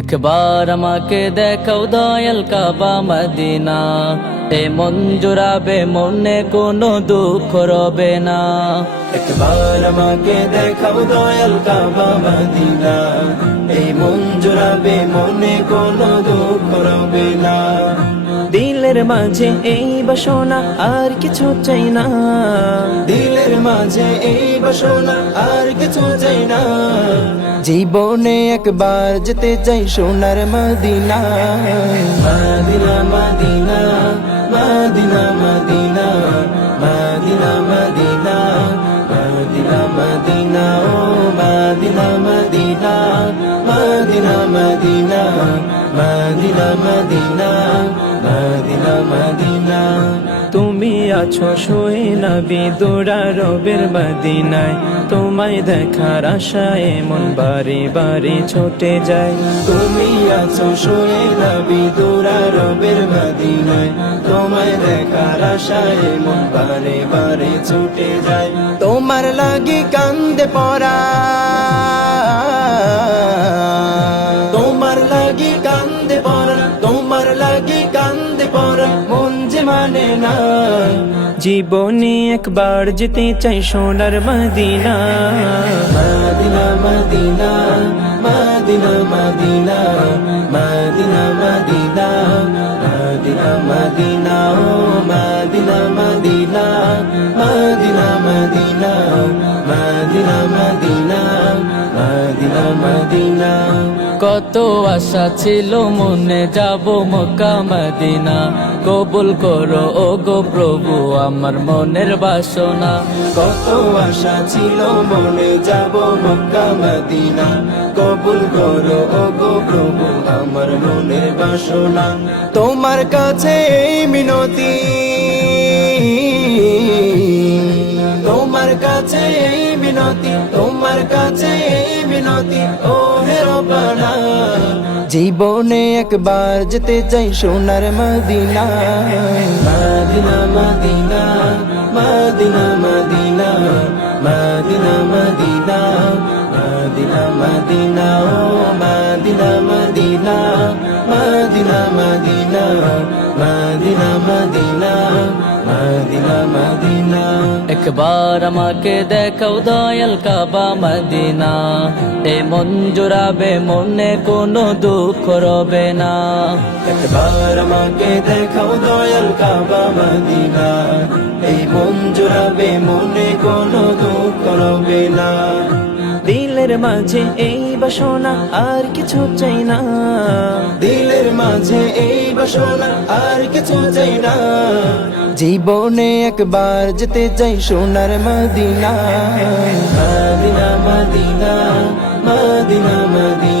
একবার আমাকে দেখাও দয়াল কাবা মদিনা, এ মন জুড়াবে মনে কোনো দুঃখ রবে না। একবার আমাকে দেখাও দয়াল কাবা মদিনা, এই মন জুড়াবে মনে কোনো দুঃখ রবে না। দিলের মাঝে এই বাসনা আর কিছু চাই না, দিলের মাঝে এই বাসনা আর কিছু চাই না। জীবনে একবার যেতে চাই সোনার Medina, Medina Medina Medina Medina Medina Medina Medina Medina ও Medina Medina Medina Medina Medina Medina Medina Medina. তুমি আছো শুয়ে নবী দোরা রবের মদিনায়, তোমায় দেখার আশায় মন বারে বারে ছুটে যায়। তুমি আছো শুয়ে নবী দোরা রবের মদিনায়, তোমায় দেখার আশায় মন বারে বারে ছুটে যায়। তোমার লাগি কান্দে পড়া, তোমার লাগি কান্দে পড়া, তোমার লাগি কান্দে পড়া মন যে মানে না। জীবনে একবার যেতে চাই সোনার Medina, Medina Medina Medina Medina Medina Medina Medina Medina ও Medina Medina Medina Medina Medina Medina Medina Medina. কত আশা ছিল মনে যাব মক্কা মদিনা, কবুল করো ও গো প্রভু আমার মনের বাসনা। কত আশা ছিল মনে যাব মক্কা মদিনা, কবুল করো ও গো প্রভু আমার মনের বাসনা। তোমার কাছে এই মিনতি, তোমার কাছে এই মিনতি, তোমার কাছে এই মিনতি ও হে রব্বানা। জীবনে একবার যেতে চাই সোনার Medina, Medina Medina Medina Medina Medina Medina Medina Medina ও Medina Medina Medina Medina Medina Medina Medina Medina. একবার আমাকে দেখাও দয়াল কাবা মদিনা, এ মন জুড়াবে মনে কোনো দুঃখ রবে না। একবার আমাকে দেখাও দয়াল কাবা মদিনা, এই মন জুড়াবে মনে কোনো দুঃখ রবে না। দিলের মাঝে এই বাসনা আর কিছু চাই না, দিলের মাঝে এই বাসনা আর কিছু চাই না। জীবনে একবার যেতে চাই সোনার Medina, Medina Medina Medina Medina